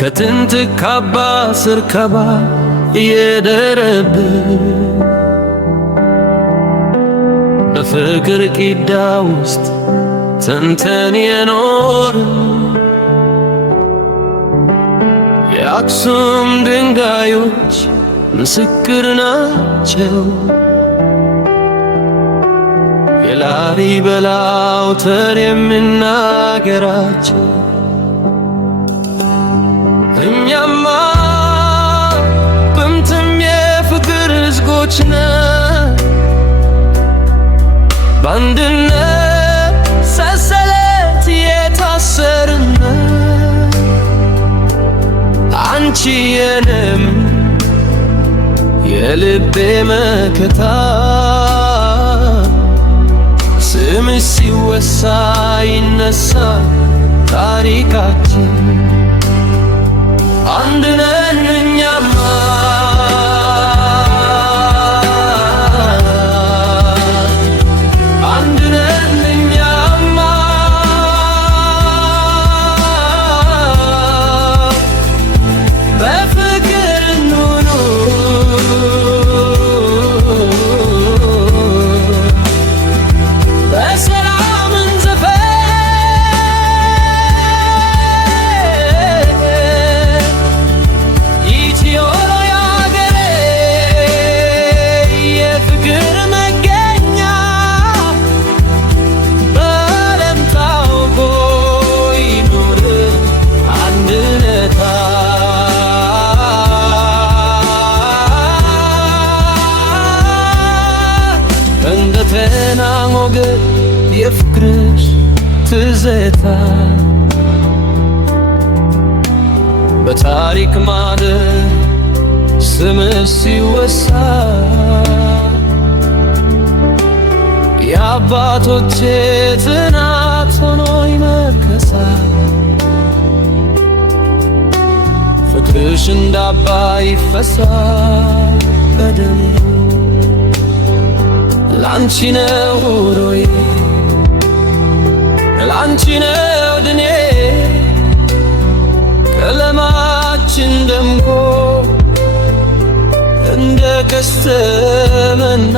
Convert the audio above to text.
ከጥንት ካባ ስር ከባ የደረብህ በፍቅር ቂዳ ውስጥ ተንተን የኖር የአክሱም ድንጋዮች ምስክር ናቸው። የላሊበላው ተር የሚናገራቸው እኛማ ጥንትም የፍቅር ሕዝቦች ነን በአንድነት ሰንሰለት የታሰርን አንቺ የኔም የልቤ መከታ ስምሽ ሲወሳ ይነሳ ታሪካችን አንድ ነን እኛማ አንድ ነን እኛማ በፍቅር እንኑር በሰላም እንዝፈን ኢትዮጵያ ሀገሬ የፍቅር መገኛ በዓለም ታውቆ ይኑር አንድነታ እንደ ጤና ሞገድ የፍቅርሽ ትዝታ በታሪክ ማህደር ስምሽ ሲወሳ የአባቶቼ ጽናት ሆኖ ይመከሳል። ፍቅርሽ እንደ አባይ ይፈሳል በደሜ ላንቺ ነው ኑሮዬ ላንቺ ነው ድኔ ቀለማችን ደምቆ እንደ ቀስተ ደመና